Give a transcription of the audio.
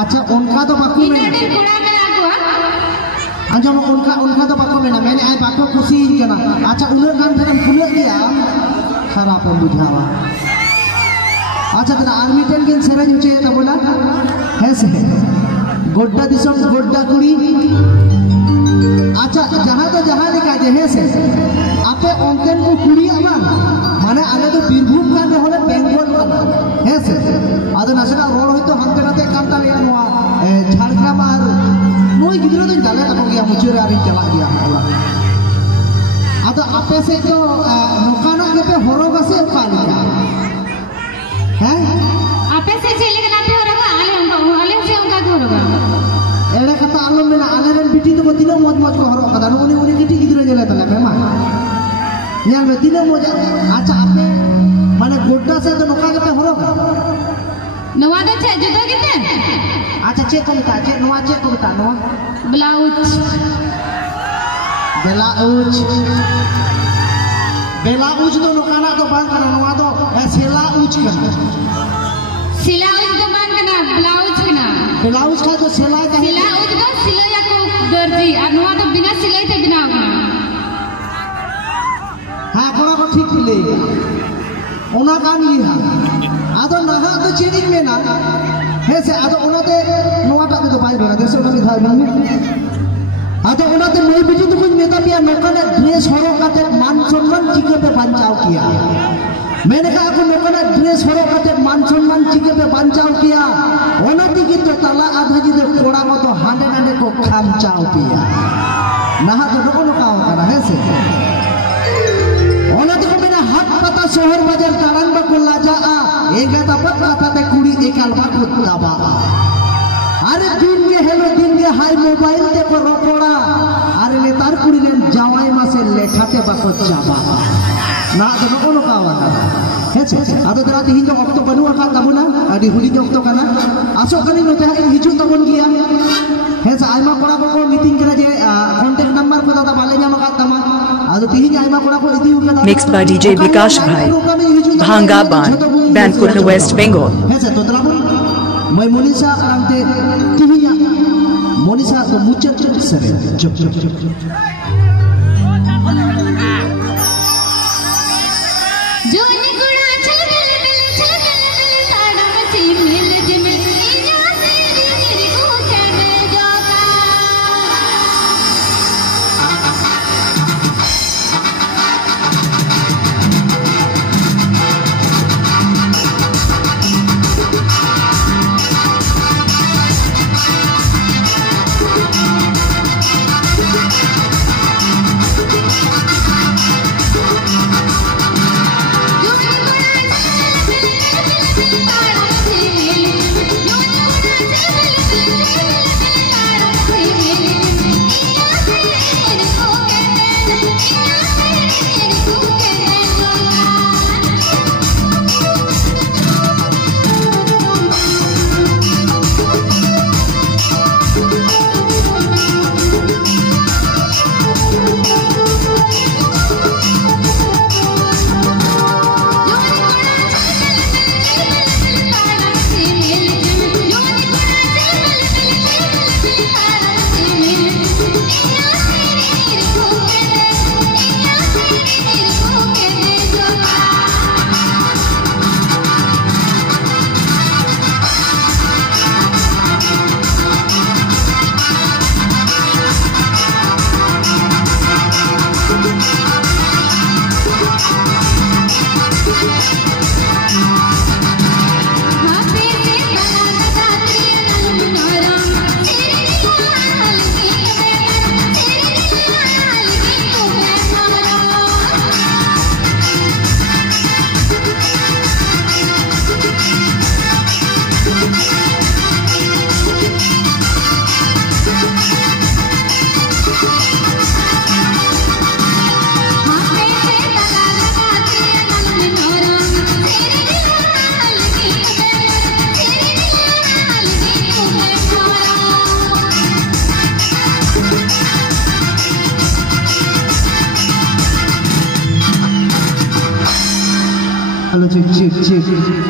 अच्छा उनका तो बाकू में अंजम उनका तो बाकू में ना मैंने आई बाकू खुशी करना अच्छा उन्हें गान फिर फुले दिया खराब है बुझावा अच्छा तो आर्मी टेन किन सेरेंज उचे तो बोला है से गोड्डा दिसम गोड्डा कुड़ी अच्छा जहाँ लिखा है से आपे ऑनलाइन को कुड़ी आवा माने आगे तो बीरभूम का ने होले बेंगल का है से आदो नासना रोड होय तो हमते नाते कामता लिया नोआ झारखंड मार नोई गिद्रो तो डाले का गया मुझे आरी चला गया आदो आपे से तो नोकाना के पे होरोगा से पालिका है आपे से चले के नाते होरोगा आले से उनका होरोगा एड़ा कथा आलम में आले रन बिटी तो तिनो मौज मौज को हरो कदा उनी किटी गिद्रो जले तले बेमा यार में तिनो मौज अच्छा आपे माने गोड्डा से तो नोका के होरोगा नवा तो छे जुतो किते अच्छा चेक को बता चेक नवा चेक को बता नवा ब्लाउज तो नोकाना तो बांध करना नवा तो सिलाउज का सिलाउज तो बांध करना ब्लाउज का तो सिलाई का सिलाउज का सिलाया को दर्जी और नवा तो बिना सिलाई से बनाओ हाँ कोना को ठीक मिलेगा ओना काम लिहा आदो नहा तो चेनिंग में ना है से आदो ओनाते नोवाटा तो बाई होना देशो ना मिथा में आदो ओनाते मोई बिजू तो कुछ नेता पिया नोकाने ड्रेस हरो काते मान सम्मान चिके पे बचाव किया मैंने कहा को नोकाने ड्रेस हरो काते मान सम्मान चिके पे बचाव किया ओनाती की तो तला आधा जी दे कोड़ा को तो हांडे नांडे को खाम चाव पिया नहा तो नो का होता है से ओनाते को बिना हाथ पता शहर बाजार तारन बाको लाजा एक तपत कथाते कुड़ी एकाल बाको दाबा अरे दिन के हेलो दिन के हाई मोबाइल ते को रोकोड़ा अरे नेतार कुड़ी ने जावाई मासे लेखाते बाको जाबा ना तो नो का होता है से आदो दराते हिजो ऑक्टो बनु आका तबुना अडी हुली ऑक्टो काना आसो कनी नोते हाई हिजु तबन गिया है से आइमा कोड़ा को मीटिंग करा जे कांटेक्ट नंबर को दादा बाले जामा का तमा आदो तिहिन आइमा कोड़ा को इदी उके Mixed by DJ Vikash Bhai, Bhangaban, Bankura, West Bengal. है से तो तराबुन मैं मोनिसा आंते तिहिया मोनिसा को मुचक सरे चुप जोनी गुड़ा चल मिल ताड़ा मची मिल जिमिल इना तेरी मेरी को के में जोका Hello, check.